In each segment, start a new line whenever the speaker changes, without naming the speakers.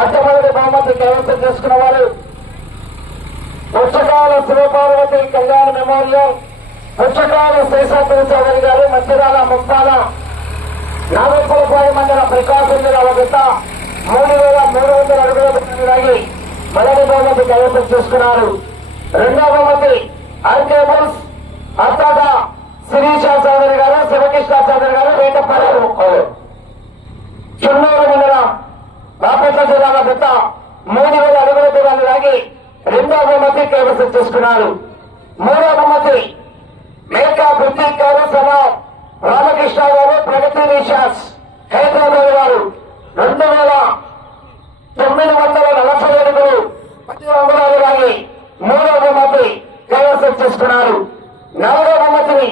మొట్టమొదటి బహుమతి కైవసం చేసుకున్న వారు పుచ్చకాల శివపార్వతి కళ్యాణ మెమోరియల్ పుచ్చకాల శ్రీశాంతి చౌదరి గారు మంచిరాల ముక్తాల నాగపూర్పాడు మండల ప్రకాశం జిల్లా వద్ద మూడు వేల మూడు వందల అడుగుల దాగి మొదటి బహుమతి కైవసం చేసుకున్నారు. రెండవ బహుమతి అర్కేబుల్స్ అర్థాత శిరీష చౌదరి గారు శివకృష్ణ చౌదరి గారు వేటపాడారు చున్నూరు మండలం బాపట్ల మూడు వేల అడుగుల దూరాన్ని లాగి రెండో బహుమతి కైవసం చేసుకున్నారు మూడో బహుమతి మేకా బుద్ధి గారు రామకృష్ణ గారు ప్రగతి నిషాస్ హైదరాబాద్ వారు. రెండు వేల తొమ్మిది వందల నలభై అడుగులు పది లాగి మూడో బహుమతి కైవసం చేసుకున్నారు నాలుగో బహుమతిని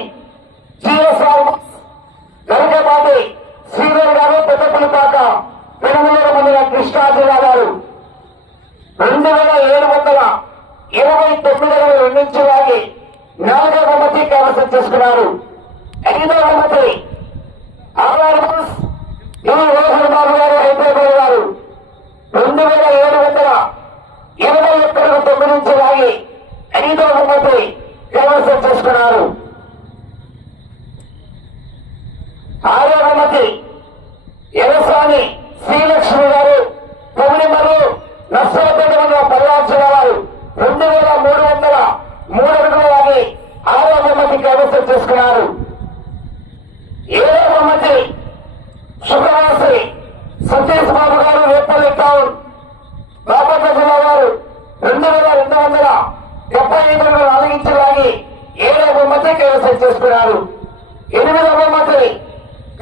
కృష్ణా జిల్లా వారు రెండు వేల ఏడు వందల ఇరవై తొమ్మిది అడుగులు నుంచి లాగి నాలుగవ బహుమతి కైవసం చేసుకున్నారు. ఐదవ బహుమతి ఆర్ఆర్ బుల్స్ ఈ రోహన్ బాబు గారు హైదరాబాద్ గారు రెండు వేల ఏడు వందల ఇరవై ఒక్కడు తొమ్మిది నుంచి వాగి ఐదవ బహుమతి కైవసం చేసుకున్నారు ఆరో బహుమతి ఎరసాని శ్రీలక్ష్మి గారు తొమ్మిది మరియు నర్సరాపేట మండల పల్నాడు జిల్లా వారు రెండు వేల మూడు వందల మూడు అడుగుల లాగి ఆరో బహుమతి చేసుకున్నారు. చేసుకున్నారు ఒక బహుమతి శుభవాసి సతీష్ బాబు గారు రేపల్లి టౌన్ బాపట్ల జిల్లా వారు రెండు వేల రెండు వందల డెబ్బై ఐదు వందల నాలుగించి ఏడవ ఏడో బహుమతి కైవసం చేసుకున్నారు. ఎనిమిదవ బహుమతి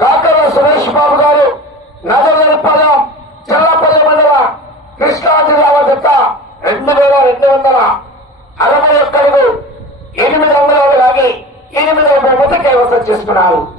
కాకర సురేష్ బాబు గారు నగరపాలెం చిల్లపల్లి మండల కృష్ణా జిల్లా వద్ద రెండు వేల రెండు వందల అరవై ఒక్కడుగు ఎనిమిది వందల లాగి చేసుకున్నారు